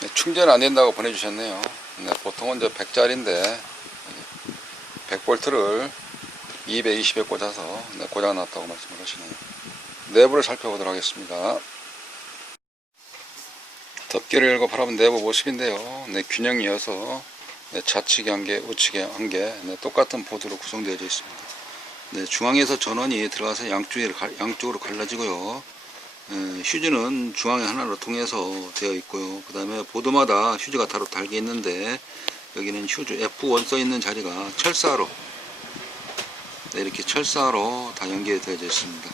네, 충전 안 된다고 보내주셨네요. 네, 보통은 저 100짜리인데 100V를 220에 꽂아서 네, 고장 났다고 말씀을 하시네요. 내부를 살펴보도록 하겠습니다. 덮개를 열고 바라본 내부 모습인데요. 네, 균형이어서 네, 좌측에 한 개, 우측에 한 개, 네, 똑같은 보드로 구성되어 있습니다. 네, 중앙에서 전원이 들어가서 양쪽으로 갈라지고요. 휴즈는 중앙에 하나로 통해서 되어 있고요. 그 다음에 보드마다 휴즈가 따로 달게 있는데 여기는 휴즈 F1 써 있는 자리가 철사로, 네, 이렇게 철사로 다 연결되어 있습니다.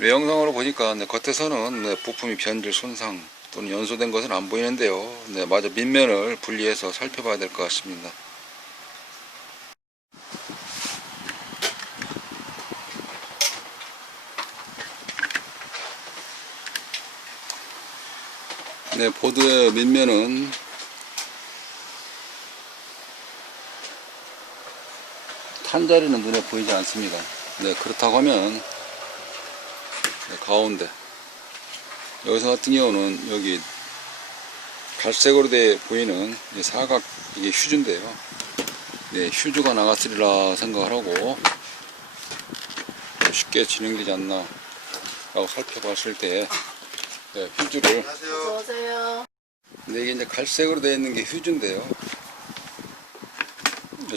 외형상으로 보니까 네, 겉에서는 네, 부품이 변질, 손상 또는 연소된 것은 안 보이는데요. 네, 마저 밑면을 분리해서 살펴봐야 될 것 같습니다. 네, 보드의 밑면은 탄 자리는 눈에 보이지 않습니다. 네, 그렇다고 하면 네, 가운데 여기서 같은 경우는 여기 갈색으로 돼 보이는 사각, 이게 휴즈인데요. 네, 휴즈가 나갔으리라 생각을 하고 쉽게 진행되지 않나 라고 살펴봤을 때 네, 휴즈를, 어서오세요. 네, 이게 이제 갈색으로 되어 있는 게 휴즈인데요.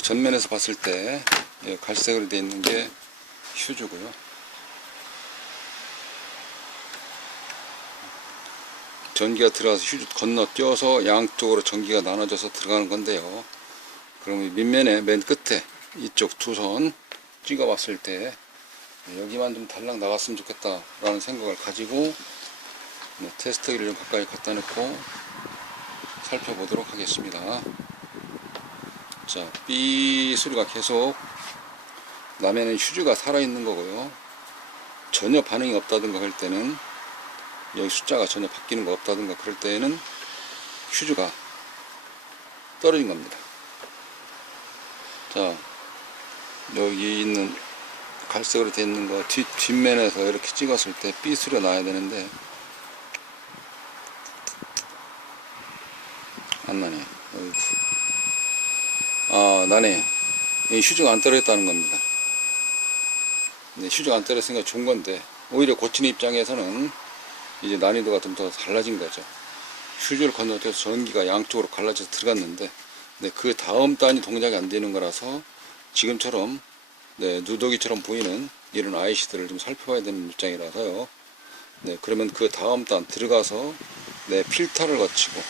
전면에서 봤을 때 갈색으로 되어 있는 게 휴즈고요. 전기가 들어가서 휴즈 건너뛰어서 양쪽으로 전기가 나눠져서 들어가는 건데요. 그러면 밑면에 맨 끝에 이쪽 두 선 찍어 봤을 때 여기만 좀 달랑 나갔으면 좋겠다 라는 생각을 가지고 테스트기를 좀 가까이 갖다 놓고 살펴보도록 하겠습니다. 자, 삐 소리가 계속 나면은 휴즈가 살아있는 거고요. 전혀 반응이 없다든가 할 때는, 여기 숫자가 전혀 바뀌는 거 없다든가 그럴 때에는 휴즈가 떨어진 겁니다. 자, 여기 있는 갈색으로 되어 있는 거 뒷면에서 이렇게 찍었을 때 삐 소리가 나야 되는데 안 나네. 아, 나네. 휴즈가 안 떨어졌다는 겁니다. 네, 휴즈가 안 떨어졌으니까 좋은 건데 오히려 고치는 입장에서는 이제 난이도가 좀 더 달라진 거죠. 휴즈를 건너뛰어서 전기가 양쪽으로 갈라져서 들어갔는데 네, 그 다음 단이 동작이 안 되는 거라서 지금처럼 네, 누더기처럼 보이는 이런 IC들을 좀 살펴봐야 되는 입장이라서요. 네, 그러면 그 다음 단 들어가서 네, 필터를 거치고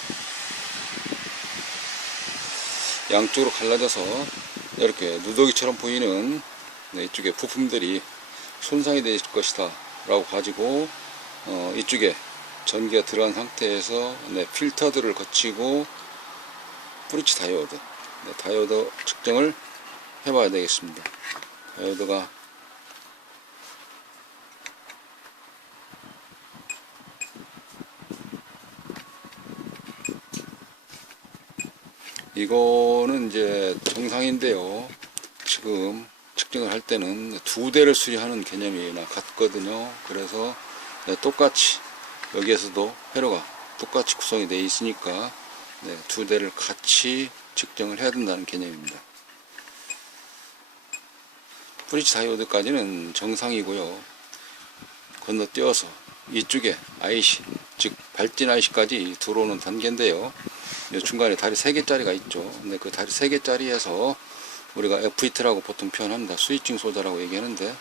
양쪽으로 갈라져서 이렇게 누더기처럼 보이는 네, 이쪽에 부품들이 손상이 될 것이다 라고 가지고 이쪽에 전기가 들어간 상태에서 네, 필터들을 거치고 브릿지 다이오드, 네, 다이오드 측정을 해봐야 되겠습니다. 다이오드가 이거는 이제 정상인데요. 지금 측정을 할 때는 두 대를 수리하는 개념이 같거든요. 그래서 네, 똑같이 여기에서도 회로가 똑같이 구성이 되어 있으니까 네, 두 대를 같이 측정을 해야 된다는 개념입니다. 브릿지 다이오드까지는 정상이고요. 건너뛰어서 이쪽에 IC, 즉 발진 IC까지 들어오는 단계인데요. 중간에 다리 3개짜리가 있죠. 근데 그 다리 3개짜리에서 우리가 FET라고 보통 표현합니다. 스위칭 소자라고 얘기하는데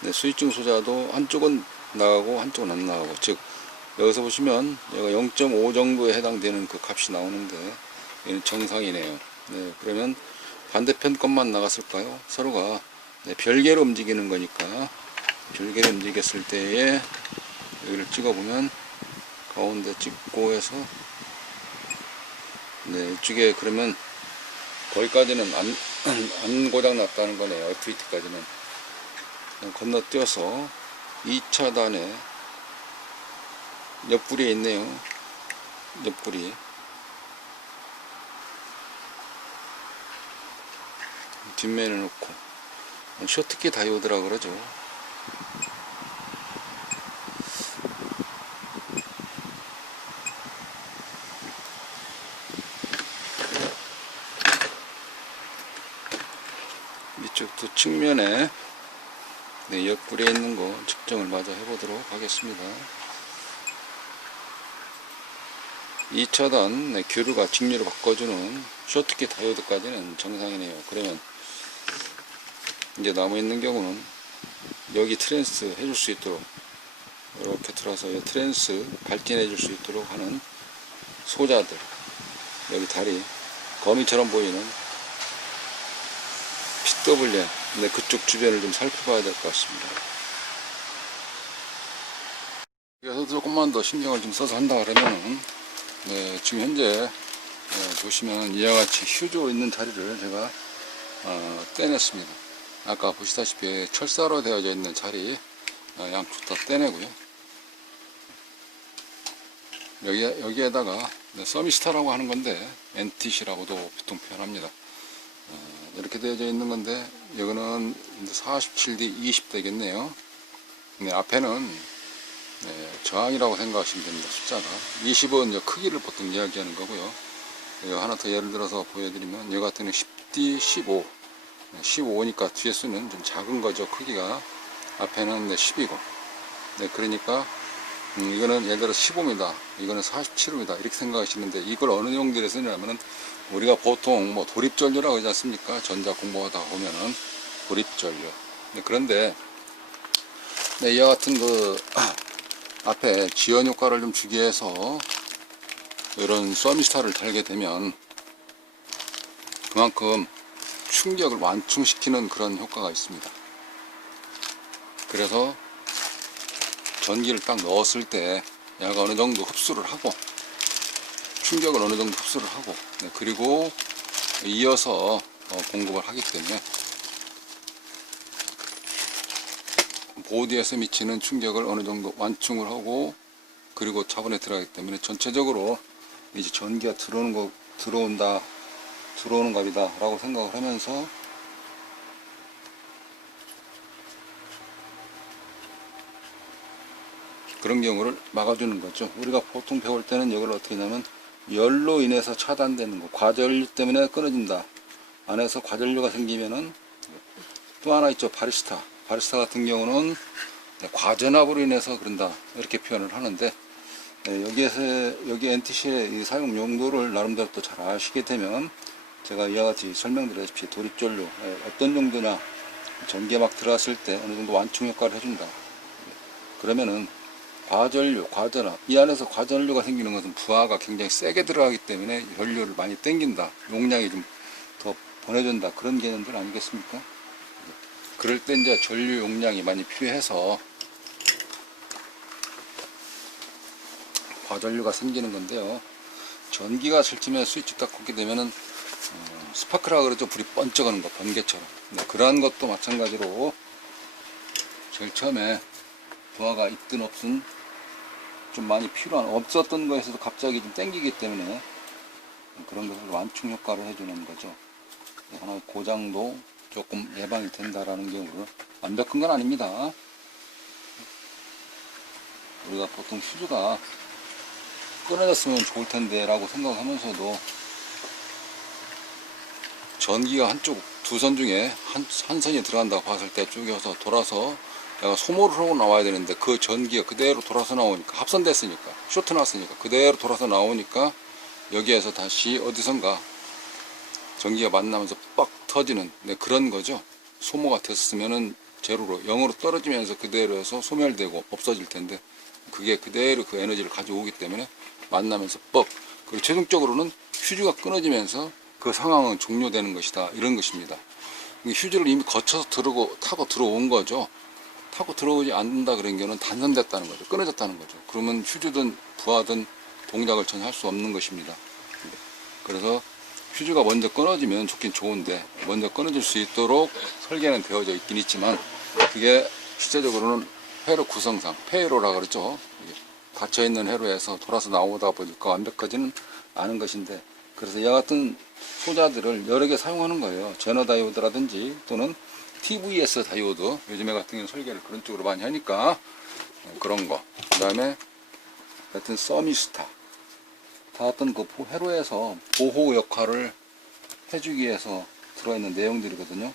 네, 스위칭 소자도 한쪽은 나가고 한쪽은 안 나가고, 즉 여기서 보시면 얘가 0.5 정도에 해당되는 그 값이 나오는데 얘는 정상이네요. 네, 그러면 반대편 것만 나갔을까요? 서로가 네, 별개로 움직이는 거니까 별개로 움직였을 때에 여기를 찍어보면 가운데 찍고 해서 네, 이쪽에 그러면 거기까지는 안 고장 났다는 거네요. FET까지는. 건너뛰어서 2차 단에 옆구리에 있네요. 옆구리. 뒷면에 놓고 쇼트키 다이오드라 그러죠. 이쪽도 측면에 네, 옆구리에 있는 거 측정을 마저 해보도록 하겠습니다. 2차단 네, 교류가 직류로 바꿔주는 쇼트키 다이오드까지는 정상이네요. 그러면 이제 남아있는 경우는 여기 트랜스 해줄 수 있도록 이렇게 들어서 이 트랜스 발진해 줄 수 있도록 하는 소자들, 여기 다리 거미처럼 보이는 PWM, 네, 그쪽 주변을 좀 살펴봐야 될 것 같습니다. 그래서 조금만 더 신경을 좀 써서 한다 그러면은 네, 지금 현재 보시면 이와 같이 휴조 있는 자리를 제가 떼냈습니다. 아까 보시다시피 철사로 되어져 있는 자리 양쪽 다 떼내고요. 여기에다가 서미스타라고 하는 건데 NTC라고도 보통 표현합니다. 이렇게 되어져 있는 건데 여기는 47D 20 되겠네요. 네, 앞에는 네, 저항이라고 생각하시면 됩니다. 숫자가 20은 크기를 보통 이야기하는 거고요. 하나 더 예를 들어서 보여드리면 여기 같은 경우는 10D 15 15니까 뒤에 수는 좀 작은 거죠. 크기가 앞에는 10이고 네, 그러니까 이거는 예를 들어 15입니다. 이거는 47입니다. 이렇게 생각하시는데 이걸 어느 용도로 쓰냐면은 우리가 보통 뭐 도립전류라고 하지 않습니까? 전자 공부하다 보면은 도립전류. 네, 그런데 네, 이와 같은 앞에 지연 효과를 좀 주기 위해서 이런 서미스타를 달게 되면 그만큼 충격을 완충시키는 그런 효과가 있습니다. 그래서 전기를 딱 넣었을 때 얘가 어느 정도 흡수를 하고 충격을 어느 정도 흡수를 하고 네, 그리고 이어서 공급을 하기 때문에 보드에서 미치는 충격을 어느 정도 완충을 하고 그리고 차분에 들어가기 때문에 전체적으로 이제 전기가 들어오는 값이다 라고 생각을 하면서 그런 경우를 막아주는 거죠. 우리가 보통 배울 때는 이걸 어떻게 하냐면 열로 인해서 차단되는 거, 과전류 때문에 끊어진다. 안에서 과전류가 생기면은 또 하나 있죠. 바리스타 같은 경우는 과전압으로 인해서 그런다 이렇게 표현을 하는데 여기 NTC의 사용 용도를 나름대로 또 잘 아시게 되면 제가 이와 같이 설명드렸다시피 도립전류 어떤 정도냐 전기가 막 들어왔을 때 어느 정도 완충 효과를 해준다. 그러면은 과전류, 과전압 이 안에서 과전류가 생기는 것은 부하가 굉장히 세게 들어가기 때문에 전류를 많이 땡긴다. 용량이 좀 더 보내준다. 그런 개념들 아니겠습니까? 그럴 때 이제 전류 용량이 많이 필요해서 과전류가 생기는 건데요. 전기가 설치면 스위치 딱 꽂게 되면은 스파크라고 그러죠. 불이 번쩍하는 거, 번개처럼. 네, 그러한 것도 마찬가지로 제일 처음에 부하가 있든 없든 좀 많이 없었던 거에서도 갑자기 좀 땡기기 때문에 그런 것을 완충 효과를 해주는 거죠. 하나의 고장도 조금 예방이 된다라는 경우를 완벽한 건 아닙니다. 우리가 보통 휴즈가 끊어졌으면 좋을 텐데 라고 생각하면서도 전기가 한쪽 두 선 중에 한 선이 들어간다고 봤을 때 쭉여서 돌아서 내가 소모를 하고 나와야 되는데 그 전기가 그대로 돌아서 나오니까 합선됐으니까 쇼트 났으니까 그대로 돌아서 나오니까 여기에서 다시 어디선가 전기가 만나면서 빡 터지는 그런 거죠. 소모가 됐으면은 제로로 0으로 떨어지면서 그대로에서 소멸되고 없어질 텐데 그게 그대로 그 에너지를 가져오기 때문에 만나면서 그리고 최종적으로는 휴즈가 끊어지면서 그 상황은 종료되는 것이다 이런 것입니다. 휴즈를 이미 거쳐서 타고 들어온 거죠. 타고 들어오지 않는다 그런 경우는 단선됐다는 거죠. 끊어졌다는 거죠. 그러면 휴즈든 부하든 동작을 전혀 할 수 없는 것입니다. 그래서 휴즈가 먼저 끊어지면 좋긴 좋은데 먼저 끊어질 수 있도록 설계는 되어져 있긴 있지만 그게 실제적으로는 회로 구성상 폐회로라 그러죠. 닫혀있는 회로에서 돌아서 나오다 보니까 완벽하지는 않은 것인데 그래서 이와 같은 소자들을 여러 개 사용하는 거예요. 제너 다이오드라든지 또는 TVS 다이오드 요즘에 같은 경우는 설계를 그런 쪽으로 많이 하니까 그런 거. 그 다음에 같은 서미스타 다 어떤 그 회로에서 보호 역할을 해주기 위해서 들어있는 내용들이거든요.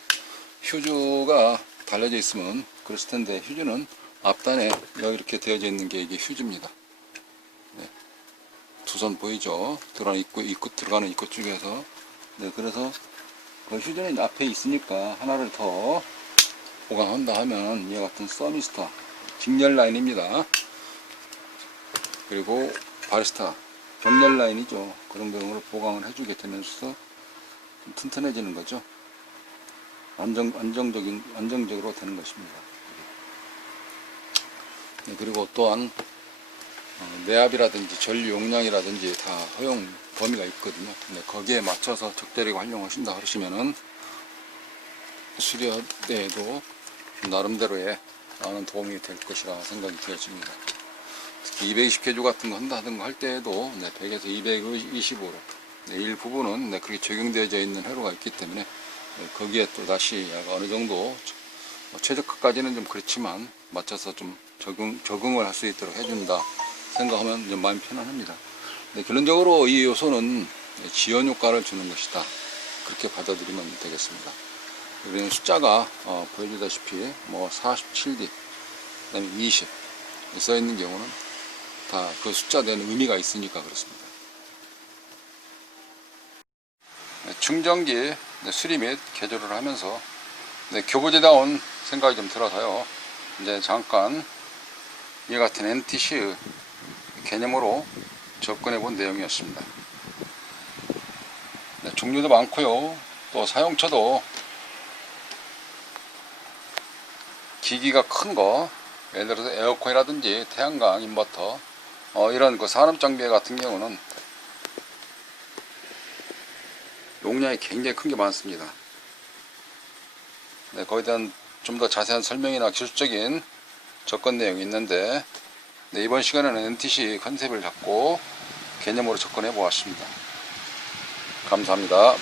휴즈가 달려져 있으면 그랬을 텐데, 휴즈는 앞단에 여기 이렇게 되어져 있는 게 이게 휴즈입니다. 네. 두 손 보이죠? 들어가는 입구 쪽에서. 네, 그래서 그 휴즈는 앞에 있으니까 하나를 더 보강한다 하면 이와 같은 서미스타 직렬 라인입니다. 그리고 바리스타 병렬 라인이죠. 그런 경우를 보강을 해주게 되면서 좀 튼튼해지는 거죠. 안정적으로 되는 것입니다. 네, 그리고 또한 내압이라든지 전류 용량이라든지 다 허용 범위가 있거든요. 네, 거기에 맞춰서 적절하게 활용하신다 그러시면은 수리에도 나름대로의 많은 도움이 될 것이라 생각이 되어집니다. 특히 220kJ 같은 거 한다든가 할 때에도 100에서 225로 일부분은 그렇게 적용되어져 있는 회로가 있기 때문에 거기에 또 다시 어느 정도 최저가까지는 좀 그렇지만 맞춰서 좀 적응을 할 수 있도록 해준다 생각하면 좀 마음이 편안합니다. 결론적으로 이 요소는 지연 효과를 주는 것이다, 그렇게 받아들이면 되겠습니다. 그리고 숫자가 보여주다시피 47D 그다음에 20 써 있는 경우는 다 그 숫자대는 의미가 있으니까 그렇습니다. 충전기 수리 및 개조를 하면서 교보제다운 생각이 좀 들어서요, 이제 잠깐 이와 같은 NTC 개념으로 접근해 본 내용이었습니다. 종류도 많고요, 또 사용처도 기기가 큰 거, 예를 들어서 에어컨이라든지 태양광 인버터, 이런 그 산업 장비 같은 경우는 용량이 굉장히 큰 게 많습니다. 거기에 대한 좀 더 자세한 설명이나 기술적인 접근 내용이 있는데, 이번 시간에는 NTC 컨셉을 잡고 개념으로 접근해 보았습니다. 감사합니다.